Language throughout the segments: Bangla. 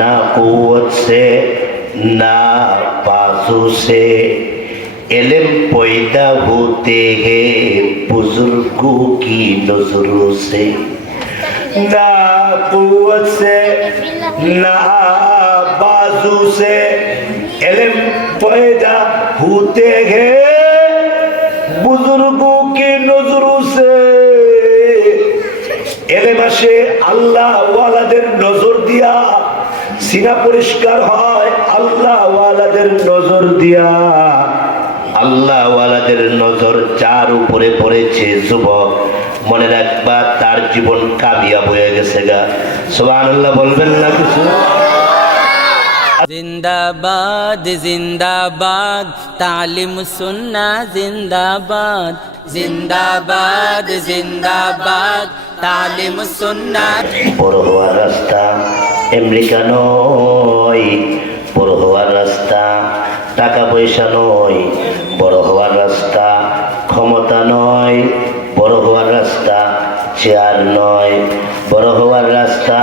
ना कुव्वत से ना बाजू से इल्म पैदा होते हैं बुजुर्गों की नजरों से। ना कुव्वत से ना बाजू से इल्म पैदा होते हैं बुजुर्गों की नजरों से। इल्म আসে আল্লাহ ওয়ালাদের নজর দিয়া, সিনা পরিষ্কার হয় আল্লাহ ওয়ালাদের নজর দিয়া। আল্লাহ ওয়ালাদের নজর যার উপরে পড়েছে যুবক, মনে রাখবা তার জীবন কামিয়াব হয়ে গেছে গা। সুবহানাল্লাহ বলবেন না কিছু? जिंदाबाद जिंदाबाद तालिम सुन्ना जिंदाबाद, जिंदाबाद जिंदाबाद तालिम सुन्ना। বড় হওয়ার রাস্তা আমেরিকা নয়, বড় হওয়ার রাস্তা টাকা পয়সা নয়, বড় হওয়ার রাস্তা ক্ষমতা নয়, বড় হওয়ার রাস্তা চেয়ার নয়, বড় হওয়ার রাস্তা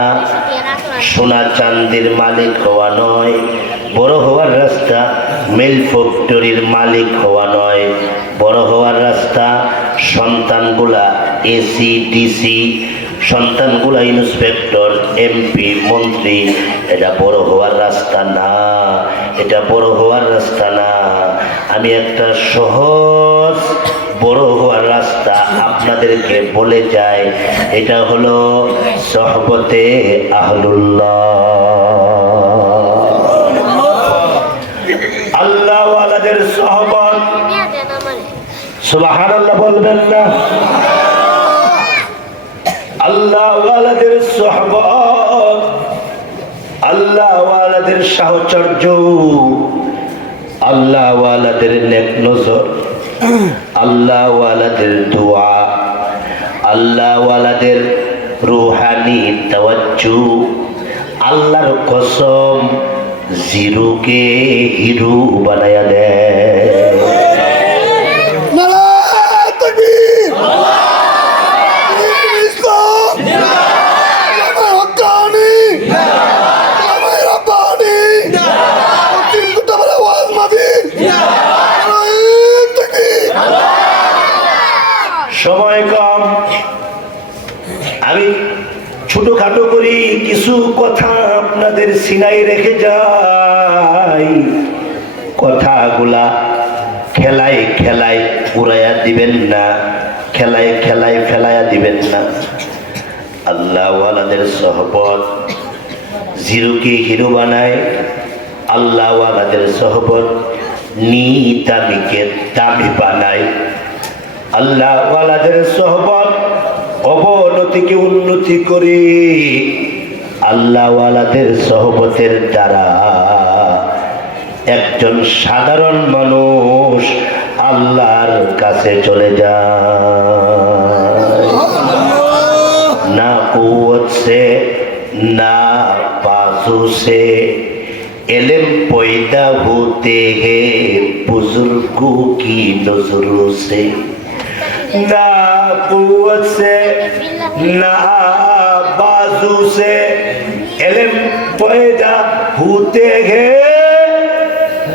সোনা চাঁদির মালিক হওয়া নয়, বড় হওয়ার রাস্তা মিল ফ্যাক্টরির মালিক হওয়া নয়, বড় হওয়ার রাস্তা সন্তানগুলা এসি ডিসি, সন্তানগুলা ইন্সপেক্টর এমপি মন্ত্রী। এটা বড় হওয়ার রাস্তা না, এটা বড় হওয়ার রাস্তা না। আমি একটা সহজ বড় হওয়ার রাস্তা আপনাদেরকে বলে যাই, এটা হলো সহবতে আহলুল্লাহ। আল্লাহ ওয়ালাদের সহবত। সুবহানাল্লাহ বলবেন না? আল্লাহ ওয়ালাদের সহবত, আল্লাহ ওয়ালাদের সাহচর্য, আল্লাহ ওয়ালাদের নেক নজর, আল্লাহ ওয়ালাদের দোয়া, আল্লাহ ওয়ালাদের রুহানি তাওয়াজ্জু। আল্লাহর কসম জিরোকে হিরো বানায়া দেয়। সময় কম, আমি ছোটখাটো করি কিছু কথা আপনাদের সিনাই রেখে যাই। কথাগুলা খেলায় খেলায় উড়াইয়া দিবেন না, খেলায় খেলায় ফেলাইয়া দিবেন না। আল্লাহ ওয়ালাদের সহবত জিরোকে হিরো বানায়, আল্লাহ ওয়ালাদের সহবত নিতামিকে দামি বানায়। আল্লাহ ওয়ালাদের সহবত অবনতিকে উন্নতি করে। আল্লাহ ওয়ালাদের সহবতের দ্বারা একজন সাধারণ মানুষ আল্লাহর কাছে চলে যায়। না কুওয়াত সে না বাজু সে इल्म पैदा होते हैं बुजुर्गों की नजरों से। ना कुव्वत से ना बाजू से इल्म पैदा होते हैं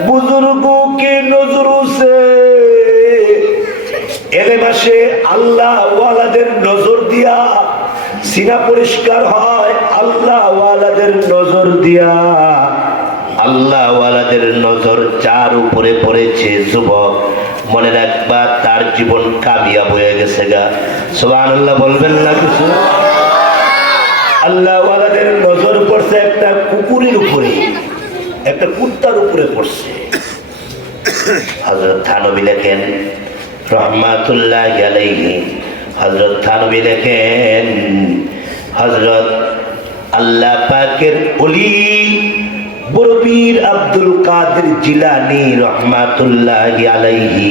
बुजुर्गों की नजरों से। इल्म আসে আল্লাহ ওয়ালাদের নজর দিয়া, সিনা পরিষ্কার হয় আল্লাহ ওয়ালাদের নজর দিয়া। আল্লাহ ওয়ালাদের নজর যার উপরে পড়েছে যুবক, মনে রাখবা তার জীবন কামিয়াব হয়ে গেছে গা। সুবহানাল্লাহ বলবেন না কিছু? আল্লাহ ওয়ালাদের নজর পড়ছে একটা কুকুরের উপরে, একটা কুত্তার উপরে পড়ছে। হযরত থানবী লেখেন রহমাতুল্লাহি আলাইহি, হযরত থানবী লেখেন হযরত আল্লাহ পাকের ওলি বড় পীর আব্দুল কাদের জিলানী রহমাতুল্লাহি আলাইহি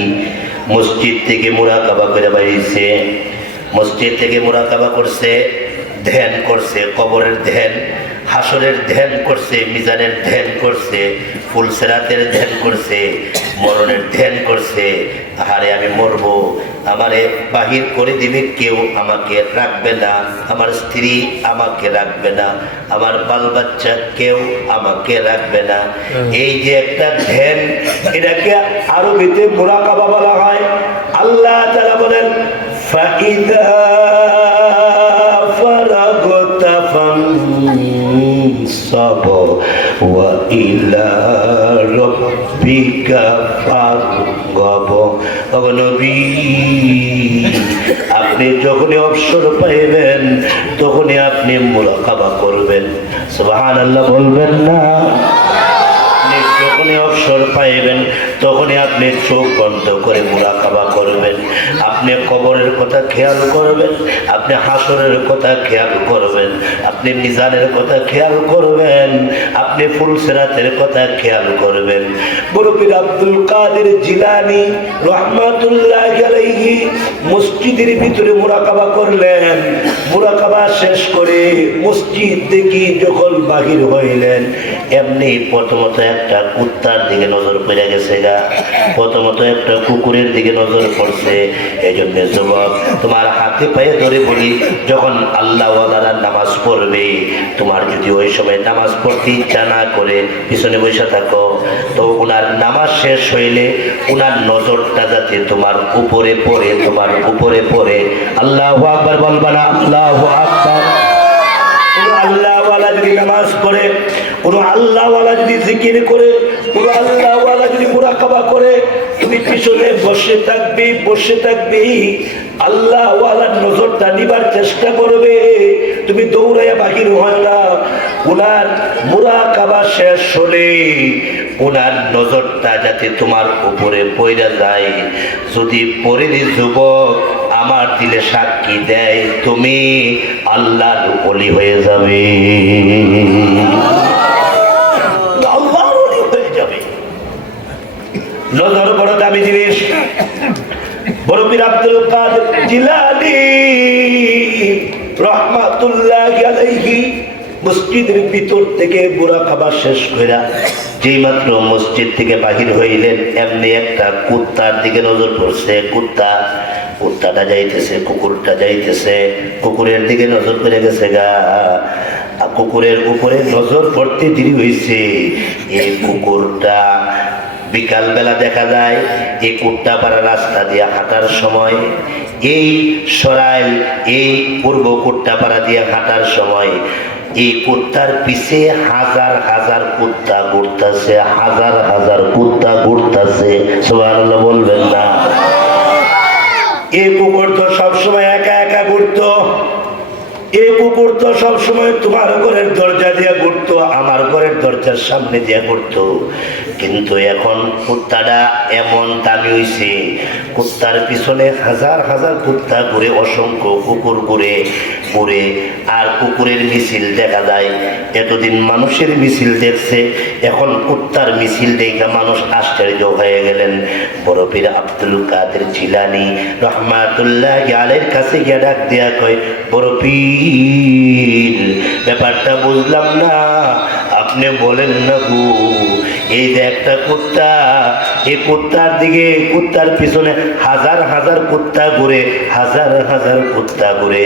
মসজিদ থেকে মুরাকাবা করে বেরিয়েছে। মসজিদ থেকে মুরাকাবা করছে, ধ্যান করছে, কবরের ধ্যান, হাসরের ধ্যান করছে, মিজানের ধ্যান করছে, ফুলসেরাতের ধ্যান করছে, মরণের ধ্যান করছে। আহারে আমি মরবো, আমারে বাহির করে দিবে, কেউ আমাকে রাখবে না, আমার স্ত্রী আমাকে রাখবে না, আমার বাল বাচ্চা কেউ আমাকে রাখবে না। এই যে একটা ধ্যান, এটাকে আরবিতে মুরাকাবা বলা হয়। আল্লাহ তাআলা বলেন ফাইদা ফারাগতা ফানসাব ওয়া ইলা রাব্বিকা ফারগাব। নবী, আপনি যখনই অবসর পাইবেন তখনই আপনি মুরাকাবা করবেন। সুবহানাল্লাহ বলবেন না? যখনই অবসর পাইবেন তখনই আপনি চোখ বন্ধ করে মুরাকাবা করবেন। আপনি কবরের কথা খেয়াল করবেন, আপনি হাসরের কথা খেয়াল করবেন, আপনি মিজানের কথা খেয়াল করবেন, আপনি ফুলসিরাতের কথা খেয়াল করবেন। মুরব্বী আব্দুল কাদের জিলানী রহমাতুল্লাহি আলাইহি মসজিদের ভিতরে মুরাকাবা করলেন। মুরাকাবা শেষ করে মসজিদ থেকে যখন বাহির হইলেন, এমনি প্রথমত একটা কুত্তার দিকে নজর পড়ে গেছে গা, প্রথমত একটা কুকুরের দিকে নজর পড়ছে। এই জন্য যুবক, তোমার হাতে পায়ে ধরে বলি, যখন আল্লাহ ওয়ালারা নামাজ পড়বে, তোমার যদি ওই সময় নামাজ পড়তে ইচ্ছা না করে পিছনে বসে থাকো, তো ওনার নামাজ শেষ হইলে ওনার নজরটা যাতে তোমার উপরে পড়ে, তোমার উপরে পড়ে। আল্লাহু আকবার বলবা না? আল্লাহু আকবার। আল্লাহওয়ালা যদি নামাজ পড়ে, কোনো আল্লাহওয়ালা যদি জিকির করে, কোনো আল্লাহওয়ালা যদি মুরাকাবা করে, তুমি পিছনে বসে থাকবি, বসে থাকবি, আল্লাহওয়ালার নজরটা নিবার চেষ্টা করবে। তুমি দৌড়াইয়া বাহির হয় না। ওনার মুরাকাবা শেষ হলে ওনার নজরটা যাতে তোমার উপরে পড়ে যায়। যদি পড়ে যুবক আমার দিলে সাক্ষী দেয়, তুমি আল্লাহর ওলি হয়ে যাবে, আল্লাহর ওলি হয়ে যাবে। নজর বড় দামি জিনিস। বড় পীর আব্দুল কাদের জিলানী রহমাতুল্লাহি আলাইহি মসজিদের ভিতর থেকে মুরাকাবা শেষ কইরা যেই মাত্র মসজিদ থেকে বাহির হইলেন, এমনি একটা কুত্তার দিকে নজর পড়ছে। কুত্তাটা যাইতেছে, কুকুরটা যাইতেছে, কুকুরের দিকে নজর পড়ে গেছে গা। কুকুরের উপরে নজর পড়তে দেরি হয়েছে। এই কুকুরটা বিকাল বেলা দেখা যায় এই কুট্টাপাড়া রাস্তা দিয়ে হাঁটার সময়, এই সরাইল, এই পূর্ব কুট্টাপাড়া দিয়ে হাঁটার সময় এই কুত্তার পিছে হাজার হাজার কুত্তা ঘুরতেছে, হাজার হাজার কুত্তা ঘুরতেছে। সুবহানাল্লাহ বলবেন না? এই কুকুর তো সবসময় একা একা ঘুরতো, এই কুকুর তো সবসময় তোমার ঘরের দরজা দিয়ে ঘুরতো, আমার ঘরের দরজার সামনে দিয়ে ঘুরতো। কিন্তু এখন কুত্তাটা এমন দামি হয়েছে, কুত্তার পিছনে হাজার হাজার কুত্তা ঘুরে, অসংখ্য কুকুর ঘুরে ঘুরে, আর কুকুরের মিছিল দেখা যায়। এতদিন মানুষের মিছিল দেখছে, এখন কুত্তার মিছিল দেখে মানুষ আশ্চর্য হয়ে গেলেন। বড় পীর আব্দুল কাদের জিলানী রহমাতুল্লাহি আলাইহির কাছে গিয়ে ডাক দিয়া কয়, বড় পীর, ব্যাপারটা বুঝলাম না, আপনি বলেন না গো। এই যে একটা কুত্তা, এই কুত্তার দিকে, কুত্তার পিছনে হাজার হাজার কুত্তা ঘুরে, হাজার হাজার কুত্তা ঘুরে।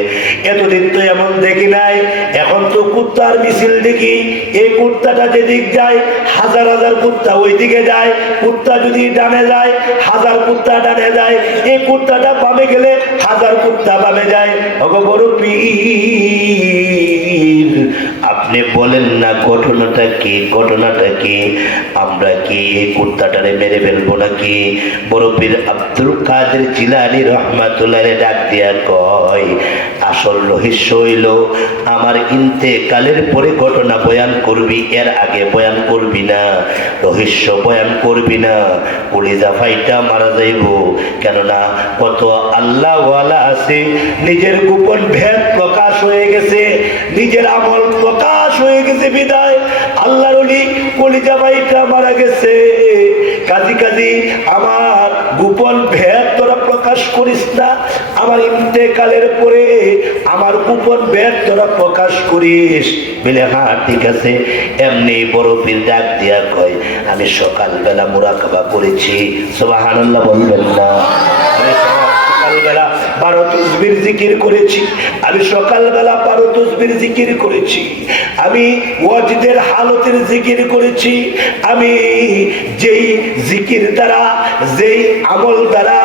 এতদিন তো এমন দেখি নাই, এখন তো কুত্তার মিছিল দেখি। এই কুত্তাটা যেদিক যায় হাজার হাজার কুত্তা ওই দিকে যায়, কুত্তা যদি ডানে যায় হাজার কুত্তা ডানে যায়, এই কুত্তাটা বামে গেলে হাজার কুত্তা বামে যায়। ওগো বড় পীর, আপনি বলেন না ঘটনাটা কি, ঘটনাটা কি? আমরা কি এই কুত্তাটারে মেরে ফেলবো নাকি? বড় পীর আব্দুল কাদের জিলানী রহমাতুল্লাহি ডাক দিয়া কয়, আসল রহস্য হইল আমার ইন্তেকালের পরে ঘটনা বয়ান করবি, এর আগে বয়ান করবি না, রহস্য বয়ান করবি না। কলিজা ফাইটা মারা যাইব। কেননা কত আল্লাহওয়ালা আছে, নিজের গোপন ভেদ প্রকাশ হয়ে গেছে, নিজের আমল প্রকাশ হয়ে গেছে, বিদায় আল্লাহর ওলি কলিজা ফাইটা মারা গেছে। কাজী আমার গোপন ভেদ তোরা প্রকাশ করিস না, আমার ইন্তেকালের পরে আমার গোপন ভেদ তোরা প্রকাশ করিস। বলে হ্যাঁ ঠিক আছে। এমনি বড় পীর ডাক দিয়া কয়, আমি সকালবেলা মুরাকাবা করেছি। সুবহানাল্লাহ বলবেন না? আমি সকাল সকালবেলা 12 তাসবির জিকির করেছি, আমি সকালবেলা 12 তাসবির জিকির করেছি, আমি ওয়াজদের হালতের জিকির করেছি, আমি যেই জিকির দ্বারা, যেই আমল দ্বারা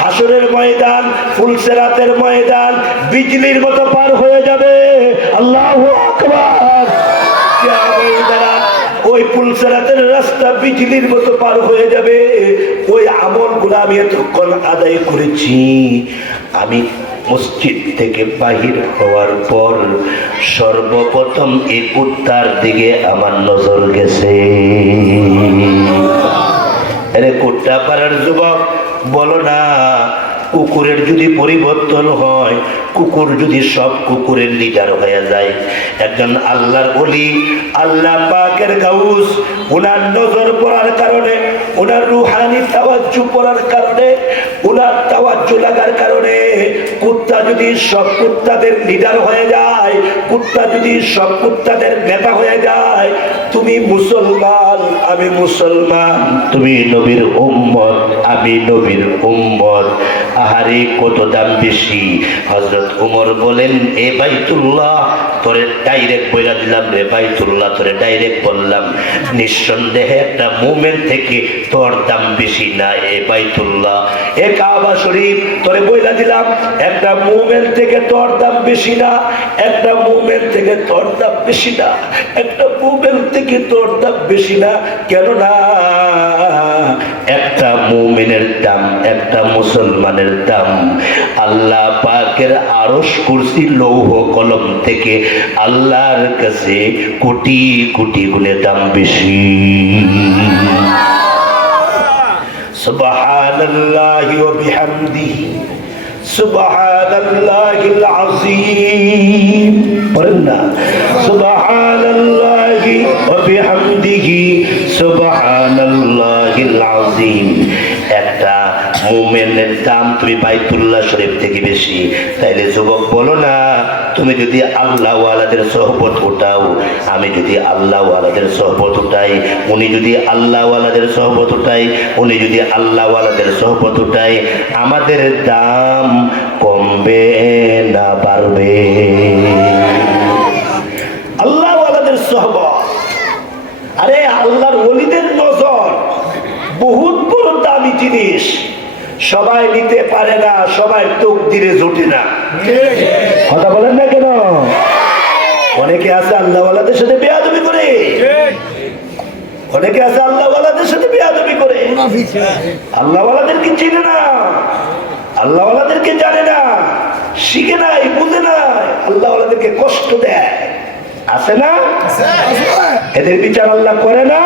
হাসরের ময়দান, ফুলসেরাতের ময়দান বিজলির মতো পার হয়ে যাবে। আল্লাহু আকবার। যে আমল দ্বারা ওই ফুলসেরাতের রাস্তা বিজলির মতো পার হয়ে যাবে, ওই আমলগুলো আমি এতক্ষণ আদায় করেছি। আমি মসজিদ থেকে বাহির হওয়ার পর সর্বপ্রথম এই কুত্তার দিকে আমার নজর গেছে। আরে কুত্তা পাড়ার যুবক, বলো না কুকুরের যদি পরিবর্তন হয়, কুকুর যদি সব কুকুরের লিডার হয়ে যায়, একজন আল্লাহর ওলি, আল্লাহ পাকের গাউস, ওনার নজর পড়ার কারণে, ওনার রুহানি তাওয়াজ্জু পড়ার কারণে, ওনার তাওয়াজ্জু লাগার কারণে কুত্তা যদি সব কুত্তাদের লিডার হয়ে যায়, কুত্তা যদি সব কুত্তাদের নেতা হয়ে যায়, তুমি মুসলমান, আমি মুসলমান, তুমি নবীর উম্মত, আমি নবীর উম্মত। আহারে কত দাম বেশি। হযরত ওমর বলেন, এ বাইতুল্লাহ, তোরে ডাইরেক্ট বইলা দিলাম রে বাইতুল্লাহ, তোরে ডাইরেক্ট বললাম, নিঃসন্দেহে একটা মুমিন থেকে তোর দাম বেশি না এ বাইতুল্লাহ। এ কাবা শরীফ, তোরে বইলা দিলাম, একটা মুমিন থেকে তোর দাম বেশি না, একটা মুমিন থেকে তোর দাম বেশি না, একটা মুমিন থেকে তোর দাম বেশি না। কেননা একটা মুমিনের দাম, একটা মুসলমানের দাম আল্লাহ পাকের আরশ কুরসি লৌহ কলম থেকে আল্লাহর কাছে কোটি কোটি গুণে দাম বেশি। সুবহানাল্লাহি ওয়া বিহামদিহি সুবহানাল্লাহিল আযীম। বলেন না সুবহানাল্লাহি ওয়া বিহামদিহি সুবহানাল্লাহিল আযীম। একটা মুমিনের দাম তুমি বাইতুল্লাহ শরীফ থেকে বেশি। তাইলে যুবক বলো না, তুমি যদি আল্লাহ ওয়ালাদের সোহবত উঠাও, আমি যদি আল্লাহ ওয়ালাদের সোহবত উঠাই, উনি যদি আল্লাহ ওয়ালাদের সোহবত উঠাই, উনি যদি আল্লাহ ওয়ালাদের সোহবত উঠাই, আমাদের দাম কমবে না বাড়বে? আল্লাহ ওয়ালাদের সোহবত, আরে আল্লাহর ওলিদের নজর বহুত বড় দামি জিনিস। সবাই নিতে পারে না, সবাই তকদিরে জোটে না। কথা বলেন না কেন? অনেকে আছে আল্লাহ ওয়ালাদের সাথে বেয়াদবি করে, অনেকে আছে আল্লাহ ওয়ালাদের সাথে বেয়াদবি করে, আল্লাহ ওয়ালাদেরকে চিনে না, আল্লাহ ওয়ালাদেরকে জানে না, শিখে নাই, বুঝে নাই, আল্লাহ ওয়ালাদেরকে কষ্ট দেয়। আছে না? এদের বিচার আল্লাহ করে না?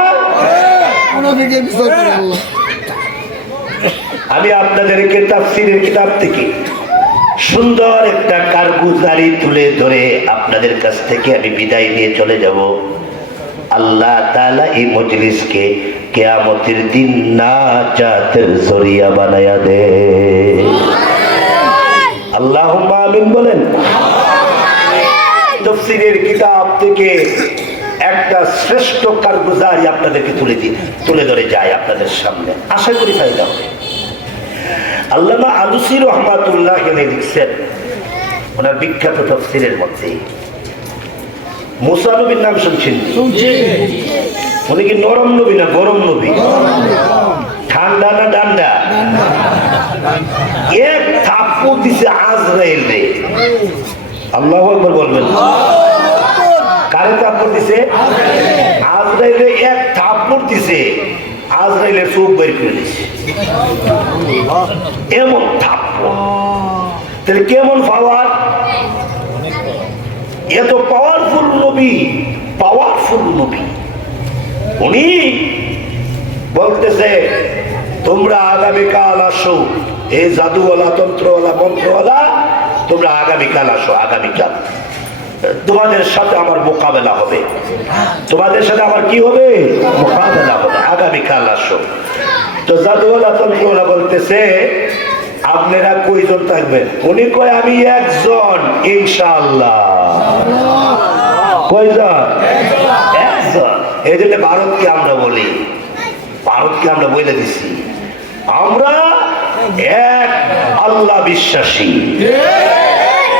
আমি আপনাদেরকে তাফসীরের কিতাব থেকে সুন্দর একটা কারগুজারি তুলে ধরে আপনাদের কাছ থেকে আমি বিদায় নিয়ে চলে যাব। আল্লাহ তাআলা এই মজলিসকে কিয়ামতের দিন নাজাতের জরিয়া বানায়া দে। আল্লাহুম্মা আমিন বলেন। তাফসীরের কিতাব থেকে একটা শ্রেষ্ঠ কারগুজারি আপনাদেরকে তুলে ধরে যায় আপনাদের সামনে, আশা করি ফায়দা হবে। আল্লামা আলুসি রহমাতুল্লাহ লিখছেন ওনার বিখ্যাত তাফসীরের মধ্যে, মুসা নবীর নাম শুনছেন? উনি কি নরম নবী না গরম নবী? ঠান্ডা না ডান্ডা? এক থাপ্পড় দিছে আজরাইল রে। আল্লাহু আকবার বলবেন। কারে থাপ্পড় দিছে? আজরাইলে এক থাপ্পড় দিছে, আজরাইলের চোখ বের করে দিছে। এমন থাপ্পড়, তাহলে কেমন পাওয়ার? এত পাওয়ারফুল নবী, পাওয়ারফুল নবী। উনি বলতেছে তোমরা আগামীকাল আসো, এই জাদুওয়ালা, তন্ত্রওয়ালা, মন্ত্রওয়ালা, তোমরা আগামীকাল আসো, আগামীকাল তোমাদের সাথে আমার মোকাবেলা হবে, তোমাদের সাথে আমার কি হবে? মোকাবেলা হবে, আগামীকাল আসো। তো জাদুওয়ালা, তন্ত্রওয়ালা বলতেছে আপনারা কয়জন থাকবেন? উনি কয় আমি একজন, ইনশাআল্লাহ। কয়জন? একজন। এই জন্য ভারতকে আমরা বলি, ভারতকে আমরা বলে দিছি আমরা এক আল্লাহ বিশ্বাসী।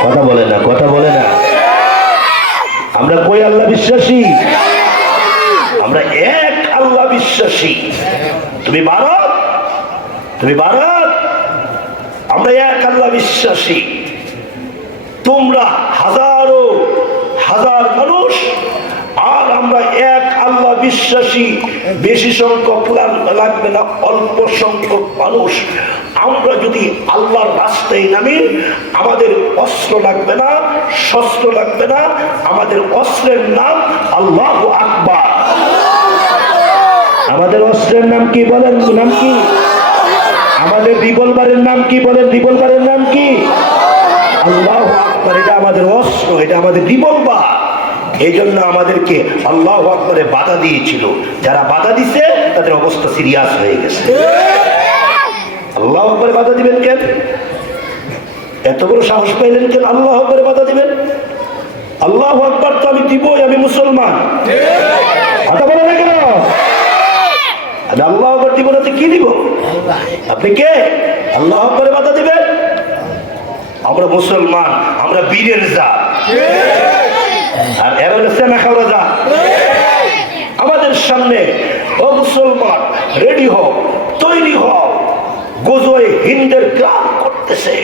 কথা বলে না, কথা বলে না। আমরা কই আল্লাহ বিশ্বাসী? আমরা এক আল্লাহ বিশ্বাসী। তুমি ভারত, তুমি ভারত, আমরা এক আল্লাহ বিশ্বাসী। তোমরা হাজারো হাজার মানুষ, আর আমরা এক আল্লাহ বিশ্বাসী। বেশি সংখ্যক লাগবে না, অল্প সংখ্যক মানুষ। আমরা যদি আল্লাহর রাস্তায় নামি, আমাদের অস্ত্র লাগবে না, শস্ত্র লাগবে না, আমাদের অস্ত্রের নাম আল্লাহু আকবার। আমাদের অস্ত্রের নাম কি বলেন? নাম কি? আমাদের রিভলভারের নাম কি বলেন? রিভলভারের নাম কি? আল্লাহু আকবার। এটা আমাদের অস্ত্র, এটা আমাদের রিভলভার। এই জন্য আমাদেরকে আল্লাহু আকবারে বাধা দিয়েছিল। যারা বাধা দিছে তাদের অবস্থা সিরিয়াস হয়ে গেছে। আল্লাহু আকবারে বাধা দিবেন কেন? এত বড় সাহস পাইলেন কেন আল্লাহু আকবারে বাধা দিবেন? আল্লাহু আকবার তো আমি দিবই, আমি মুসলমান। কথা বলে না কেন? আমি আল্লাহু আকবার দিব না তো কি দিব? আপনি কে? আল্লাহু আকবারে বাধা দিবেন? আমরা মুসলমান, আমরা বীরের জাত। আর এর হলো সেনা খাওয়া জাত। আমাদের সামনে ও মুসলমান, রেডি হও, তৈরি হও। গজওয়ে হিন্দের গ্রাম করতেছে।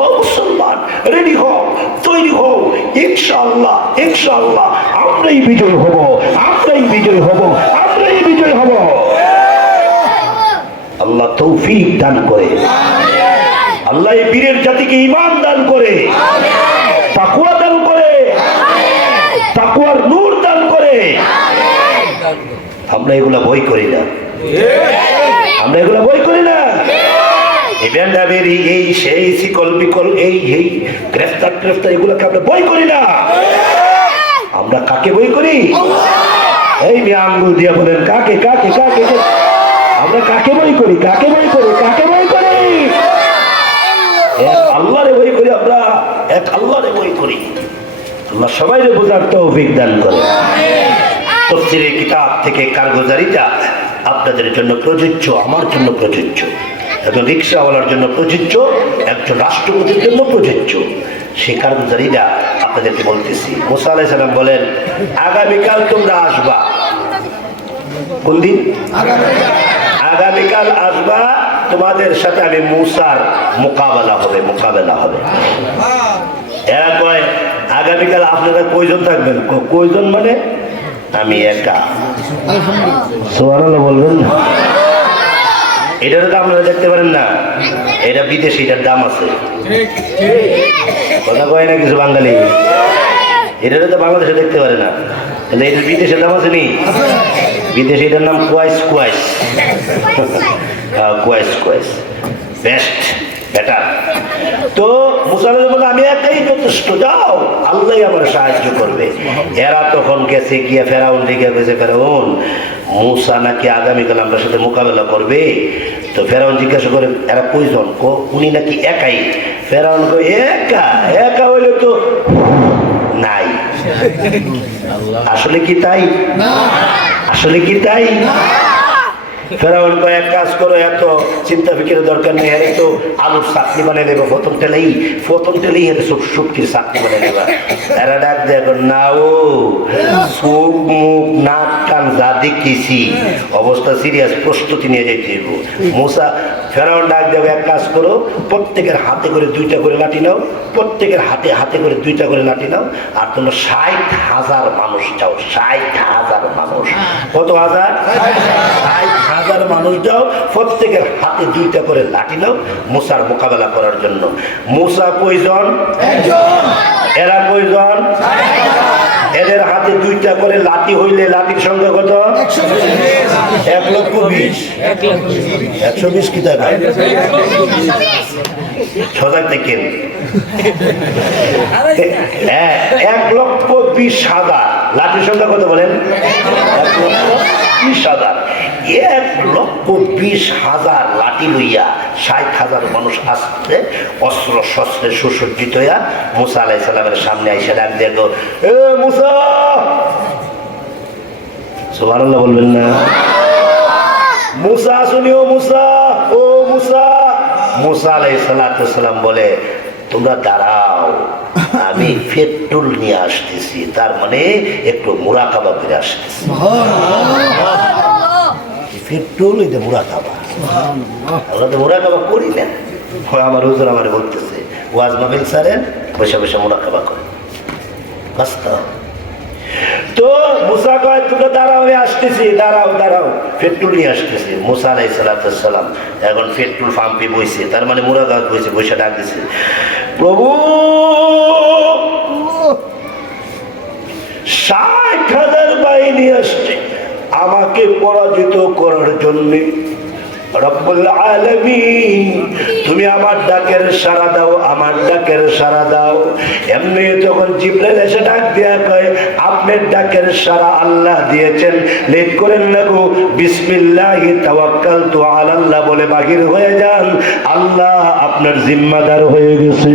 ও মুসলমান, রেডি হও, তৈরি হও। ইনশাআল্লাহ, ইনশাআল্লাহ আমরাই বিজয় হব, আমরাই বিজয় হব, আমরাই বিজয় হব। আল্লাহ তৌফিক দান করে। আল্লাহ এই বীরের জাতিকে ঈমান দান করে, তাকওয়া দান করে, তাকওয়ার নূর দান করে। আমরা এগুলা বই করি না, আমরা এগুলা বই করি না। এই ব্যান্ডাবেরি, এই সেই শিকল বিকল, এই এই গ্রেফতার গ্রেফতার, এগুলাকে আমরা বই করি না। আমরা কাকে বই করি? এই মেয়ে আঙ্গুল দিয়ে বলেন কাকে, কাকে, কাকে? আমরা কাকে বই করি? কাকে বই করি? কাকে বই করি? এক আল্লাহরে বই করি। আমরা এক আল্লাহরে বই করি। আল্লাহ সবাইরে বোঝার তৌফিক দান করে। তাফসীরের কিতাব থেকে কারগুজারিটা আপনাদের জন্য প্রযোজ্য, আমার জন্য প্রযোজ্য, একজন রিক্সাওয়ালার জন্য প্রযোজ্য, একজন রাষ্ট্রপতির জন্য প্রযোজ্য। সেই কারগুজারিটা আপনাদেরকে বলতেছি। মুসা আলাইহিস সালাম বলেন, আগামীকাল তোমরা আসবা। কোন দিন? আগামীকাল আসবা। তোমাদের সাথে আমি মুসার মোকাবেলা হবে, মোকাবেলা হবে। এরা কয় আগামীকাল আপনারা কয়জন থাকবেন? কয়জন মানে? আমি একা। সুবহানাল্লাহ বলবেন না? এটার তো আপনারা দেখতে পারেন না, এটা বিদেশি, এটার দাম আছে। কথা কয় না কিছু বাঙালি, এটার তো বাংলাদেশে দেখতে পারে না, কিন্তু এটার বিদেশের দাম আছে নি? বিদেশে এটার নাম quite, quite, quite, quite, best, better. তো মুসা বলে আমি একাই যথেষ্ট, যাও, আল্লাহ আমার সাহায্য করবে। এরা তখন গেছে গিয়ে ফেরাউন দিকে গেছে, ফেরাউন মুসা নাকি আগামীকাল আমরা সাথে মোকাবেলা করবে। তো ফেরাউন জিজ্ঞাসা করে এরা কয়জন? উনি নাকি একাই। ফেরাউন কো একা? একা হইলে তো নাই। আসলে কি তাই? আসলে কি তাই? ফেরাউন কয় এক কাজ করো, এত চিন্তা ফিকিরের দরকার নেই, এর তো আলুর চাটনি বানিয়ে দেবো। প্রথম টেলেই এর শুটকির চাটনি বানিয়ে দেবা। এরা ডাক দেখো না, ও চোখ মুখ নাক কান যা দেখেছি, অবস্থা সিরিয়াস, প্রস্তুতি নিয়ে যেতে হইব। মুসা ফেরাউন ডাক দেবে, এক কাজ করো, প্রত্যেকের হাতে করে 2টা করে লাঠি নাও, প্রত্যেকের হাতে হাতে করে 2টা করে লাঠি নাও, আর তোমরা 60,000 মানুষ যাও। 60,000 মানুষ। কত হাজার? 60,000 মানুষ যাও, প্রত্যেকের হাতে 2টা করে লাঠি নাও মুসার মোকাবেলা করার জন্য। মুসা কয়জন? এরা কয়জন? এদের হাতে 2টা করে লাঠি হইলে লাঠির সংখ্যা কত? 1,20,000। 120 কি টাকা? সজাগ দেখেন, 1,20,000 লাঠির সংখ্যা কত বলেন? 1,20,000। 1,20,000 লাঠি লইয়া 60,000 মানুষ আসছে অস্ত্র শস্ত্রে সুসজ্জিত হইয়া মুসা আলাইহিস সালামের সামনে আইসা ডাক দেখো, এ মুসা! সুবহানাল্লাহ বলবেন না? মুসা শুনি, ও মুসা, ও মুসা! মুসা আলাইহিস সালাম বলে, তোমরা দাঁড়াও, আমি পেট্রোল নিয়ে আসতেছি, তার মানে একটু মুরাকাবা করে আসতেছি। পেট্রোল এটা মুরাকাবা, আমরা তো মুরাকাবা করি না। আমার হুজুর আমার বলতেছে, ওয়াজ মাহফিল ছাড়েন, বসে বসে মুরাকাবা করেন। তো মুসা কয়, তোমরা দাঁড়াও, আসতেছি, দাঁড়াও দাঁড়াও, পেট্রোল নিয়ে আসতেছি। মুসা আলাইহিস সালাম এখন পেট্রোল পাম্পে বইছে, তার মানে মুরাকাবা বইছে, বসে ডাক দিছে, প্রভু ৬০,০০০ বাহিনী আসছে আমাকে পরাজিত করার জন্য। রব্বুল আলামিন, তুমি আমার ডাকের সাড়া দাও, আমার ডাকের সাড়া দাও। এমনি তখন জিবরাইল এসে ডাক দিয়া কয়, আপনার ডাকের সাড়া আল্লাহ দিয়েছেন, লেট করেন না গো, বিসমিল্লাহি তাওয়াক্কালতু আলাল্লাহ বলে বাহির হয়ে যান, আল্লাহ আপনার জিম্মাদার হয়ে গেছে।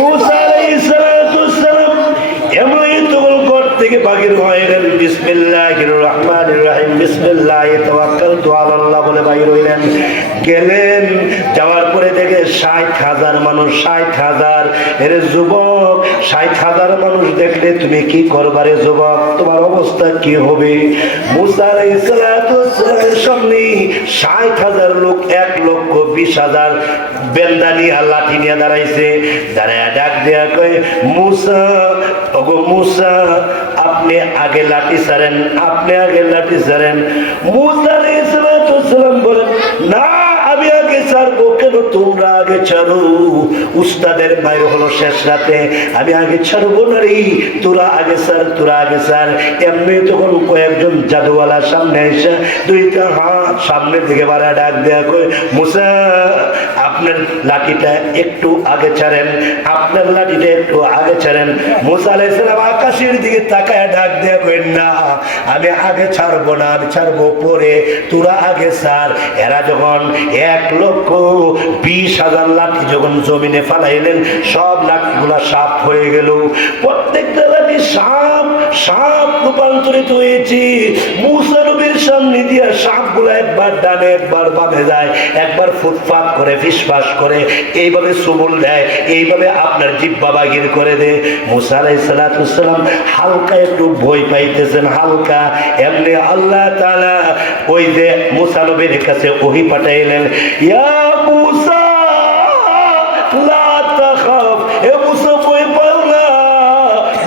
মুসা আলাইহিস সালাম এমনি তখন ঘর থেকে বাহির হইলেন, বিসমিল্লাহির রহমানির রহিম, বিসমিল্লাহি তাওয়াক্কালতু আলাল্লাহ বলে বাহির হইলেন। গেলেন, যাওয়ার পরে দেখে ৬০,০০০ মানুষ, ৬০,০০০। এরে যুবক, ৬০,০০০ মানুষ দেখলে তুমি কি করবারে যুবক, তোমার অবস্থা কি হবে? মুসা আলাইহিস সালামের সামনে ৬০,০০০ লোক, ১,২০,০০০ বেন্দা নিয়ে, লাঠি নিয়ে দাঁড়াইছে। দাঁড়ায় ডাক দেয়া কয়, মুসা, ওগো মুসা, আপনি আগে লাঠি ছাড়েন, আপনি আগে লাঠি ছাড়েন। মুসা আলাইহিস সালাম বলেন, না, আমি আগে ছাড়বো কেন? তোমরা আগে ছাড়ো, উস্তাদের মায়ের হলো শেষ রাতে, আমি আগে ছাড়বো না রে, তোরা আগে ছাড়, তোরা আগে ছাড়। এমনি তখন কয়েকজন জাদুওয়ালা সামনে এসে দুইটা হাত সামনের দিকে বাড়া ডাক দেয়া কয়, মুসা, আপনার লাঠিটা একটু আগে ছাড়েন, আপনার লাঠিটা একটু আগে ছাড়েন। মুসা আলাইহিস সালাম আকাশের দিকে তাকায় ডাক দেয়া কয়, না, আমি আগে ছাড়বো না, আমি ছাড়বো পরে, তোরা আগে ছাড়। এরা যখন ১,২০,০০০ লাঠি যখন জমিনে ফালাইলেন, সব লাঠিগুলা সাপ হয়ে গেল, প্রত্যেকটা লাঠি সাপ সাপ রূপান্তরিত হয়েছে। মুসা নবীর সামনে দিয়া সাপগুলো একবার ডানে একবার বামে যায়, একবার ফুটফাট করে ফিসফাস করে, এইভাবে সুবল দেয়, এইভাবে আপনার জিহ্বা বাগির করে দেয়। মুসা আলাইহিস সালাম হালকা একটু ভয় পাইতেছেন, হালকা। এমনি আল্লাহ তাআলা ওই যে মুসা নবীর কাছে ওহী পাঠাইলেন, ইয়া মুসা লা তাখাফ, এ মুসা ভয় পাও না।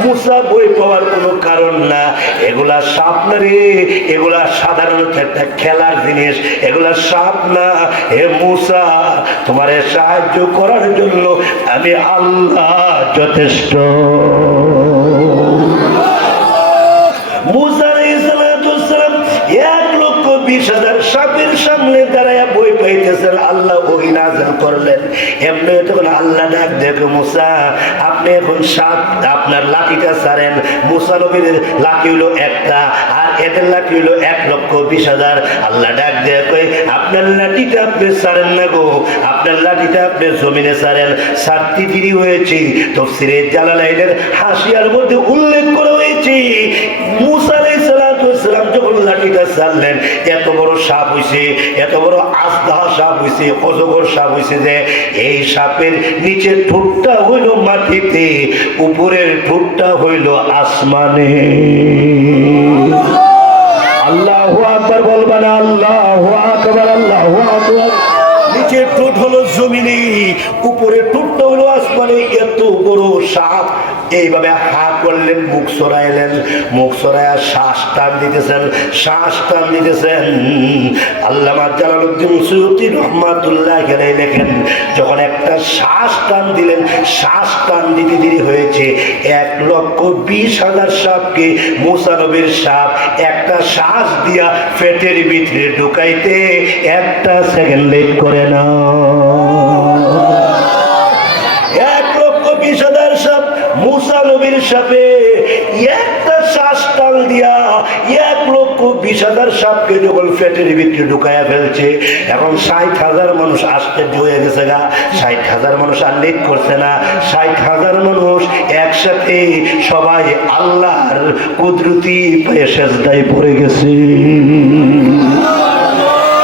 মুসা ভয় পাওয়ার কোনো কারণ না, এগুলা সাপ না রে, এগুলা সাধারণত একটা খেলার জিনিস, এগুলা সাপ না। হে মুসা, তোমার সাহায্য করার জন্য আমি আল্লাহ যথেষ্ট। মুসা আলাইহিস সালাম ১,২০,০০০ সাপের সামনে দাঁড়ায় বই পাইতেছেন, আল্লাহ ওহী নাযিল করলেন। এমনি তখন আল্লাহ ডাক দেখো, মুসা, আপনি এখন সাপ, আপনার লাঠিটা ছাড়েন। মুসা নবীর লাঠি হলো একটা, আর এদের লাঠি হলো ১,২০,০০০। আল্লাহ ডাক দেখো, আপনার লাঠিটা আপনি ছাড়েন না গো, আপনার লাঠিটা আপনি জমিনে ছাড়েন। ছাড়তে দেরি হয়েছে, তাফসীরে জালালাইনের হাসিয়ার মধ্যে উল্লেখ করা হয়েছে, মুসা আলাইহিস সালাম যখন লাঠিটা ছাড়লেন, এত বড় সাপ হইছে, এত বড় আজদাহা সাপ হইছে, অজগর সাপ হইছে যে এই সাপের নিচের ঠোঁটটা হইল মাটিতে, উপরের ঠোঁটটা হইল আসমানে। আল্লাহু আকবার বলবেন, আল্লাহু আকবার, আল্লাহু আকবার। নিচের ঠোঁট হলো জমিনে, উপরের ঠোঁটটা হলো আসমানে। এত বড় সাপ এইভাবে হা করলেন, মুখ সরাইলেন, মুখ সরাইয়া শ্বাস টান দিতেছেন, শ্বাস টান দিতেছেন। আল্লামা জালালউদ্দিন সুয়ুতী রহমাতুল্লাহ আলাইহি লেখেন, যখন একটা শ্বাস টান দিলেন, শ্বাস টান দিতে দেরি হয়েছে। ১,২০,০০০ সাপকে মুসা নবীর সাপ একটা শ্বাস দিয়া পেটের ভিতরে ঢুকাইতে 1 সেকেন্ড লেট করে না। ১,২০,০০০ সাপ মুসা নবীর সাপে একটা শ্বাস টান দিয়া ১,২০,০০০ 20,000 সাপকে যখন পেটের ভিতরে ঢুকাইয়া ফেলছে, এখন 60,000 মানুষ আশ্চর্য হয়ে গেছে গা। 60,000 মানুষ আর লেট করছে না, 60,000 মানুষ একসাথে সবাই আল্লাহর কুদরতি পায়ে সেজদায় পড়ে গেছে।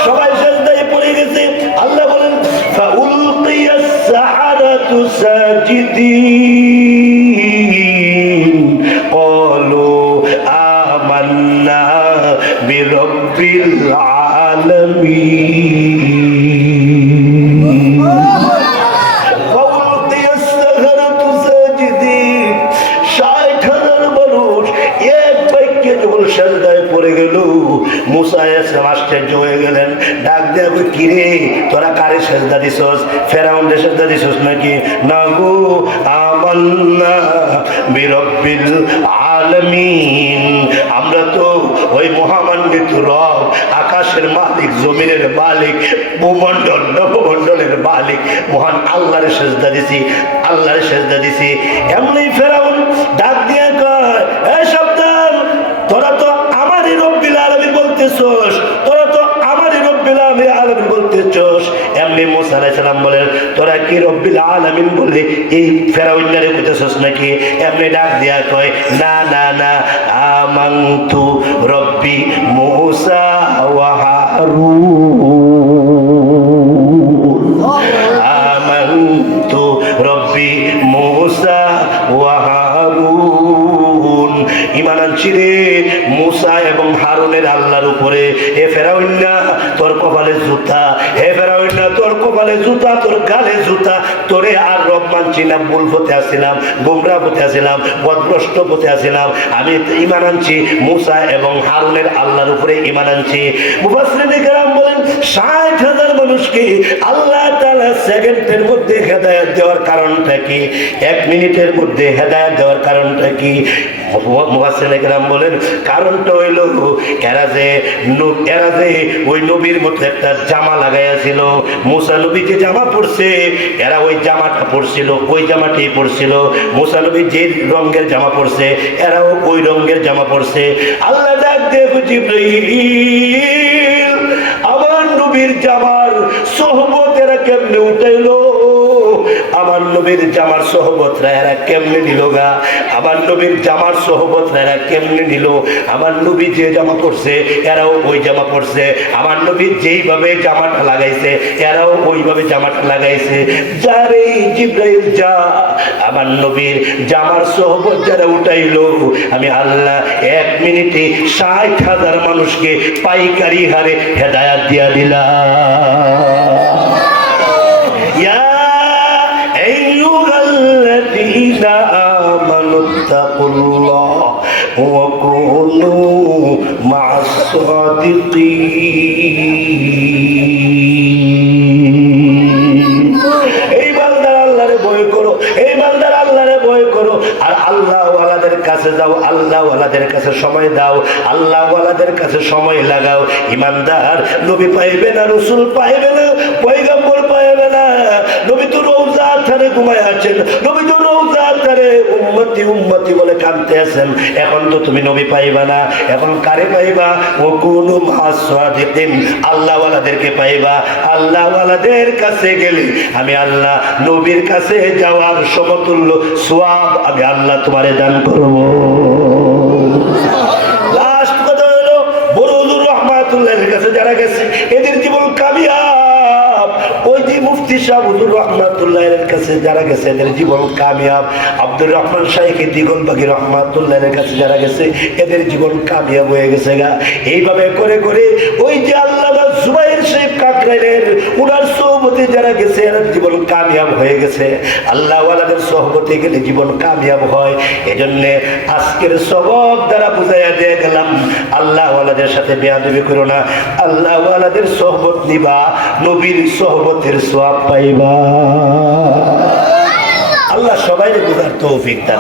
সবাই সেজদায় পড়ে গেছে। আল্লাহ বলেন ফাউলকিয়াস সাহারাতু সাজিদিন ক্বালু আমান্না বিরাব্বিল আলামিন। ফাউলকিয়াস সাহারাতু সাজিদিন 60,000 মানুষ এক বাক্যে যখন সেজদায় পড়ে গেল, মুসা আলাইহিস সালাম আশ্চর্য হয়ে গেলেন। ডাক দিয়ে বলে, কিরে তোরা কারে সেজদা দিছস? ফেরাউনের সেজদা দিছস নাকি? না গো, আমান্না বিরাব্বিল আলামিন, আমরা তো ওই মহামান্বিত রব, আকাশের মালিক, জমিনের মালিক, ভূমণ্ডল নবমণ্ডলের মালিক মহান আল্লাহর সেজদা দিছি, আল্লাহর সেজদা দিছি। এমনি ফেরাউন ডাক দিয়ে কয়, এই সাবধান, তোরা তো আমারই রব্বিল আলামিন বলতেছস, তোরা তো আমারই রব্বিল আলামিন বলতেছস। এমনি মুসা আলাইহিস সালাম বলেন, তোরা কি রব্বিল আলামিন বলে এই ফেরাউনরে কইতেছস নাকি? এমনি ডাক দিয়া কয়, না না না, আমানতু রব্বি মুসা ওয়া হারুন, আমানতু রব্বি মুসা ওয়া হারুন। ঈমান আনছি রে মুসা এবং হারুনের আল্লাহর উপরে। এ ফেরাউন্না তোর কপালে জুতা, হে ফেরাউন্না তোর কপালে জুতা, তোর গালে জুতা, তোরে আর রব মানছি না, ভুল পথে আসছিলাম, গোমরা পথে আসছিলাম, পথভ্রষ্ট পথে আসছিলাম। আমি ঈমান আনছি মুসা এবং হারুনের আল্লাহর উপরে ঈমান আনছি। মুফাসসিরিনে কেরাম বলেন 60,000 মানুষকে আল্লাহ তাআলা সেকেন্ডের মধ্যে হেদায়েত দেওয়ার কারণটা কি? 1 মিনিটের মধ্যে হেদায়েত দেওয়ার কারণটা কি? মুফাসসিরিনে কেরাম বলেন কারণটা হইল এরা যে ওই নবীর মতো একটা জামা লাগাইয়াছিল। মুসা নবী যে জামা পরছে, এরা ওই জামাটা পরছিল, ওই জামাটাই পরছিল। মুসা নবী যে রঙের জামা পরছে, এরাও ওই রঙের জামা পরছে। আল্লাহ ডাক দিয়ে জিবরাইল, আমার নবীর জামার সোহবত এরা কেমনে উঠাইলো? আমার নবীর জামার সোহবতরা এরা কেমনে নিল গা? আমার নবীর জামার সোহবতরা এরা কেমনে নিল? আমার নবী যে জামা পরছে, এরাও ওই জামা পরছে। আমার নবী যেইভাবে জামাটা লাগাইছে, এরাও ওইভাবে জামাটা লাগাইছে। যারে জিবরাইল যা, আমার নবীর জামার সোহবত যারা উঠাইলো, আমি আল্লাহ 1 মিনিটে 60,000 মানুষকে পাইকারি হারে হেদায়াত দিয়া দিলাম। আমানুত্তাকুল্লাহ ওয়া কুনু মা'আস সাদিকিন। এই বান্দার আল্লাহরে ভয় করো, এই বান্দার আল্লাহরে ভয় করো, আর আল্লাহ ওয়ালাদের কাছে যাও, আল্লাহ ওয়ালাদের কাছে সময় দাও, আল্লাহ ওয়ালাদের কাছে সময় লাগাও। ইমানদার নবী পাইবে না, রাসূল পাইবে না, পয়গম্বর পাইবে না। নবী তো রওজা ধারে ঘুমায় আছেন, নবী তো রওজা ধারে উম্মতি উম্মতি বলে কাঁদতে আছেন। এখন তো তুমি নবী পাইবা না, এখন কারে পাইবা? ও কুনু মা'আস সাদিকিন, আল্লাহ ওয়ালাদেরকে পাইবা। আল্লাহ ওয়ালাদের কাছে গেলে আমি আল্লাহ নবীর কাছে যাওয়ার সমতুল্য সওয়াব আমি আল্লাহ তোমারে দান করব। লাস্ট কথা হলো বড় হুজুর রহমাতুল্লাহির কাছে যারা গেছে এদের জীবন কামিয়াব। ওই যে মুফতি সাহেব হুজুর রহমাতুল্লাহির কাছে যারা গেছে এদের জীবন কামিয়াব। আব্দুর রহমান শাইখ দিগলবাগী রহমাতুল্লাহির কাছে যারা গেছে এদের জীবন কামিয়াব হয়ে গেছে গা। এইভাবে করে করে ওই যে আল্লামা জুবাইর সাহেব কাকরাইলের উনার সোহবতে যারা গেছে এদের জীবন কামিয়াব হয়ে গেছে। আল্লাহ ওয়ালাদের সোহবতে গেলে জীবন কামিয়াব হয়। এজন্য আজকের সবক দ্বারা বুঝাইয়া দিয়ে গেলাম, আল্লাহ ওয়ালাদের সাথে বেয়াদবি করো না, আল্লাহ ওয়ালাদের সোহবত নিবা, নবীর সোহবতের সওয়াব পাইবা। আল্লাহ সবাইকে বুঝার তৌফিক দান।